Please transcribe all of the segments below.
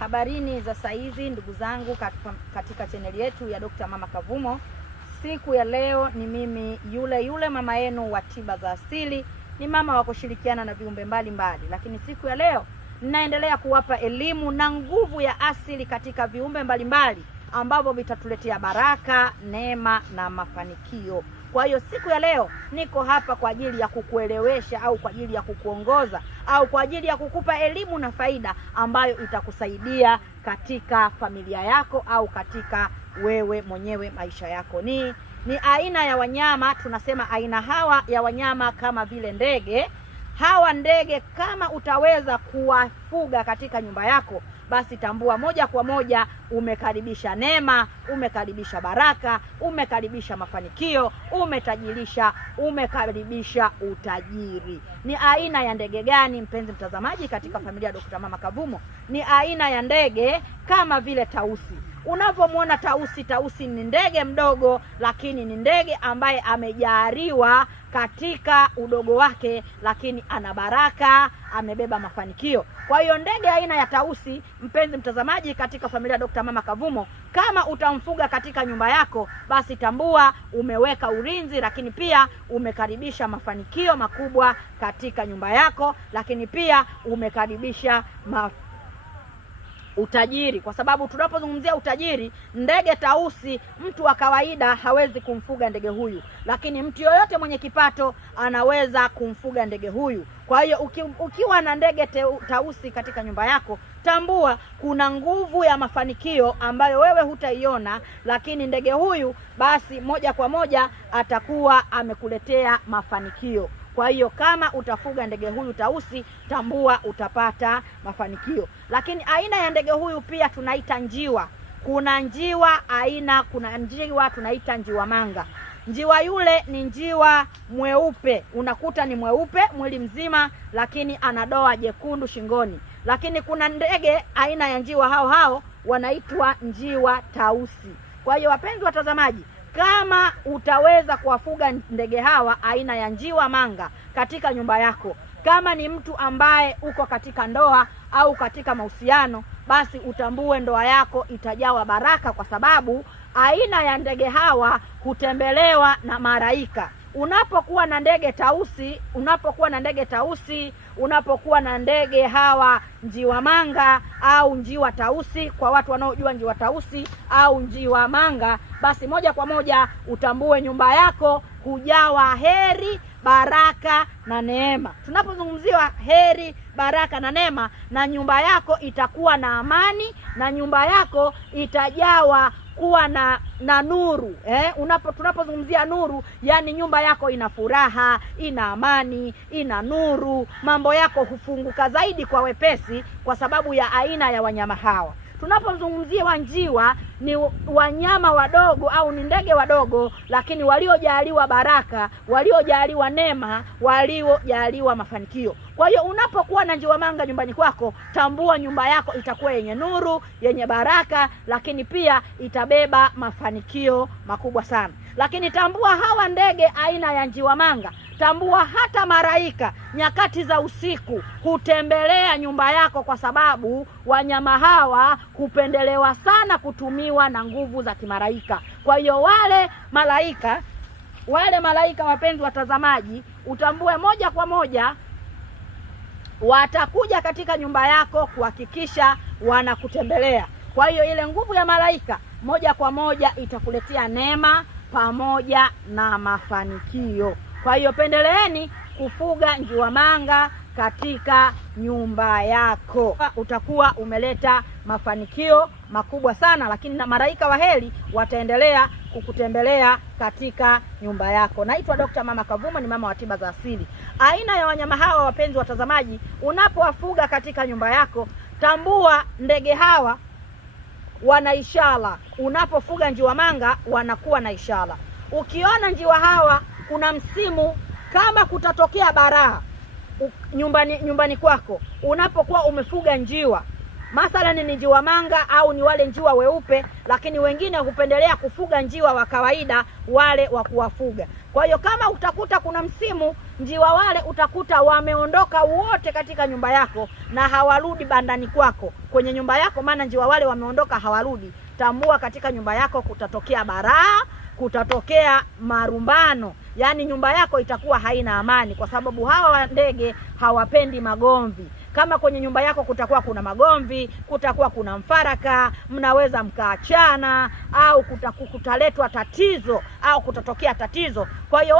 Habarini za saizi ndugu zangu katika chaneli yetu ya Dr. Mama Kavumo. Siku ya leo ni mimi yule mama yenu wa tiba za asili, ni mama wa kushirikiana na viumbe mbalimbali. Lakini siku ya leo ninaendelea kuwapa elimu na nguvu ya asili katika viumbe mbalimbali ambavyo vitatuletea baraka, neema na mafanikio. Kwa hiyo siku ya leo niko hapa kwa ajili ya kukuelewesha au kwa ajili ya kukuongoza au kwa ajili ya kukupa elimu na faida ambayo itakusaidia katika familia yako au katika wewe mwenyewe maisha yako. Ni aina ya wanyama, tunasema aina hawa ya wanyama kama vile ndege. Hawa ndege kama utaweza kuwafuga katika nyumba yako, basi tambua moja kwa moja umekaribisha neema, umekaribisha baraka, umekaribisha mafanikio, umekaribisha utajiri. Ni aina ya ndege gani mpenzi mtazamaji katika familia ya Dr. Mama Kavumo? Ni aina ya ndege kama vile tausi. Unavyomwona tausi ni ndege mdogo, lakini ni ndege ambaye amejaliwa katika udogo wake, lakini ana baraka, amebeba mafanikio. Kwa hiyo ndege aina ya tausi mpenzi mtazamaji katika familia ya Dr. Mama Kavumo, kama utamfuga katika nyumba yako, basi tambua umeweka ulinzi, lakini pia umekaribisha mafanikio makubwa katika nyumba yako, lakini pia umekaribisha utajiri. Kwa sababu tunapozungumzia utajiri, ndege tausi, mtu wa kawaida hawezi kumfuga ndege huyu, lakini mtu yoyote mwenye kipato anaweza kumfuga ndege huyu. Kwa hiyo ukiwa na ndege tausi katika nyumba yako, tambua kuna nguvu ya mafanikio ambayo wewe hutaiona, lakini ndege huyu basi moja kwa moja atakuwa amekuletea mafanikio. Kwa hiyo kama utafuga ndege huyu tausi, tambua utapata mafanikio. Lakini aina ya ndege huyu pia tunaita njiwa. Kuna njiwa tunaita njiwa manga. Njiwa yule ni njiwa mweupe, unakuta ni mweupe mwili mzima, lakini ana doa jekundu shingoni. Lakini kuna ndege aina ya njiwa hao wanaitwa njiwa tausi. Kwa hiyo wapenzi watazamaji, kama utaweza kuwafuga ndege hawa aina ya njiwa manga katika nyumba yako, kama ni mtu ambaye uko katika ndoa au katika mahusiano, basi utambue ndoa yako itajawa baraka, kwa sababu aina ya ndege hawa hutembelewa na malaika. Unapokuwa na ndege hawa njiwa manga au njiwa tausi, kwa watu wanaojua njiwa tausi au njiwa manga, basi moja kwa moja utambue nyumba yako hujawa heri, baraka na neema. Tunapozungumziwa heri, baraka na neema, na nyumba yako itakuwa na amani, na nyumba yako itajawa kuwa na nuru. Tunapozungumzia nuru, yani nyumba yako ina furaha, ina amani, ina nuru, mambo yako hufunguka zaidi kwa wepesi kwa sababu ya aina ya wanyama hawa. Tunapozungumzia njiwa, ni wanyama wadogo au ni ndege wadogo, lakini waliojaliwa baraka, waliojaliwa neema, waliojaliwa mafanikio. Kwa hiyo unapokuwa na njiwa manga nyumbani kwako, tambua nyumba yako itakuwa yenye nuru, yenye baraka, lakini pia itabeba mafanikio makubwa sana. Lakini tambua hawa ndege aina ya njiwa manga, tambua hata malaika nyakati za usiku hutembelea nyumba yako, kwa sababu wanyama hawa hupendelewa sana kutumiwa na nguvu za kimalaika. Kwa hiyo wale malaika wapenzi watazamaji, utambue moja kwa moja watakuja katika nyumba yako kuhakikisha wanakutembelea. Kwa hiyo ile nguvu ya malaika moja kwa moja itakuletea neema pamoja na mafanikio. Kwa hiyo pendeleeni kufuga njiwa manga katika nyumba yako, utakuwa umeleta mafanikio makubwa sana, lakini na malaika wa heri wataendelea kukutembelea katika nyumba yako. Naitwa Dr. Mama Kavumo, ni mama wa tiba za asili. Aina ya wanyama hawa wapenzi watazamaji, unapowafuga katika nyumba yako, tambua ndege hawa wana ishara. Unapofuga njiwa manga wanakuwa na ishara. Ukiona njiwa hawa kuna msimu, kama kutatokea baraa nyumbani kwako, unapokuwa umefuga njiwa, mathalan ni njiwa manga au ni wale njiwa weupe, lakini wengine hupendelea kufuga njiwa wa kawaida, wale wa kuwafuga. Kwa hiyo kama utakuta kuna msimu njiwa wale utakuta wameondoka wote katika nyumba yako na hawarudi bandani kwako kwenye nyumba yako, maana njiwa wale wameondoka hawarudi. Tambua katika nyumba yako kutatokea baraa, kutatokea marumbano, yaani nyumba yako itakuwa haina amani, kwa sababu hawa ndege hawapendi magomvi. Kama kwenye nyumba yako kutakuwa kuna magomvi, kutakuwa kuna mfaraka, mnaweza mkaachana, au kutaletwa tatizo, au kutatokea tatizo. Kwa hiyo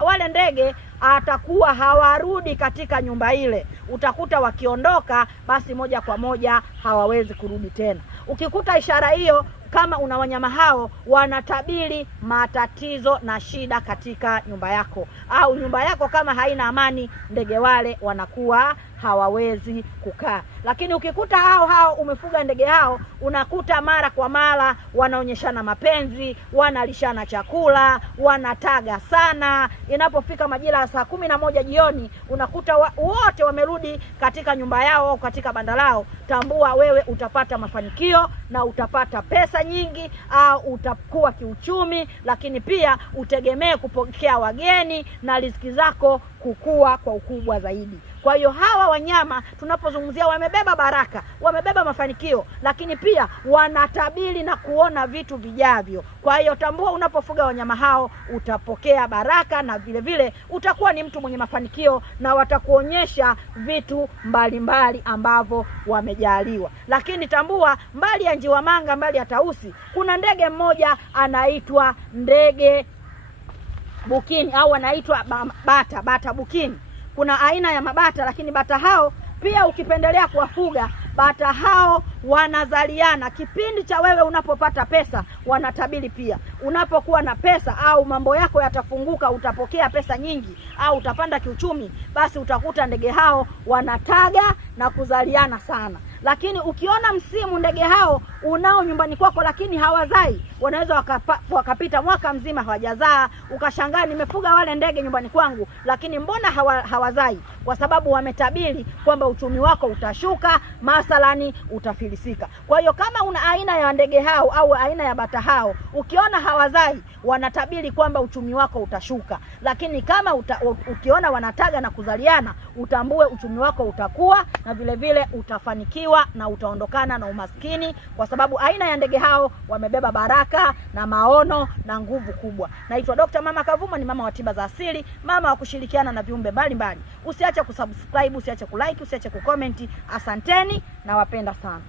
wale ndege atakuwa hawarudi katika nyumba ile. Utakuta wakiondoka basi moja kwa moja hawawezi kurudi tena. Ukikuta ishara hiyo, kama una wanyama hao wanatabiri matatizo na shida katika nyumba yako, au nyumba yako kama haina amani, ndege wale wanakuwa hawawezi kukaa. Lakini ukikuta hao umefuga ndege hao, unakuta mara kwa mara wanaonyeshana mapenzi, wanalishana chakula, wanataga sana. Inapofika majira ya saa 11 jioni, unakuta wote wamerudi katika nyumba yao au katika banda lao. Tambua wewe utapata mafanikio na utapata pesa nyingi, au utakuwa kiuchumi, lakini pia utegemee kupokea wageni na riziki zako kukua kwa ukubwa zaidi. Kwa hiyo hawa wanyama tunapozungumzia wamebeba baraka, wamebeba mafanikio, lakini pia wanatabiri na kuona vitu vijavyo. Kwa hiyo tambua, unapofuga wanyama hao utapokea baraka, na vile vile utakuwa ni mtu mwenye mafanikio, na watakuonyesha vitu mbalimbali ambavyo wamejaliwa. Lakini tambua, mbali ya njiwa manga, mbali ya tausi, kuna ndege mmoja anaitwa ndege bukini, au anaitwa bata bukini. Kuna aina ya mabata, lakini bata hao pia ukipendelea kuwafuga, bata hao wanazaliana. Kipindi cha wewe unapopata pesa, wanatabiri pia. Unapokuwa na pesa au mambo yako yatafunguka, utapokea pesa nyingi au utapanda kiuchumi, basi utakuta ndege hao wanataga na kuzaliana sana. Lakini ukiona msimu ndege hao unao nyumbani kwako lakini hawazai, wanaweza wakapita mwaka mzima hawajazaa, ukashangaa, nimefuga wale ndege nyumbani kwangu lakini mbona hawazai? Kwa sababu wametabiri kwamba uchumi wako utashuka, mathalani utafilisika. Kwa hiyo kama una aina ya ndege hao au aina ya bata hao, ukiona hawazai, wanatabiri kwamba uchumi wako utashuka. Lakini kama ukiona wanataga na kuzaliana, utambue uchumi wako utakuwa, na vile vile utafanikiwa na utaondokana na umaskini, kwa sababu aina ya ndege hao wamebeba baraka na maono na nguvu kubwa. Naitwa Dr. Mama Kavuma, ni mama wa tiba za asili, mama wa kushirikiana na viumbe mbalimbali. Usiache kusubscribe, usiache kulike, usiache kucomment. Asanteni na wapenda sana.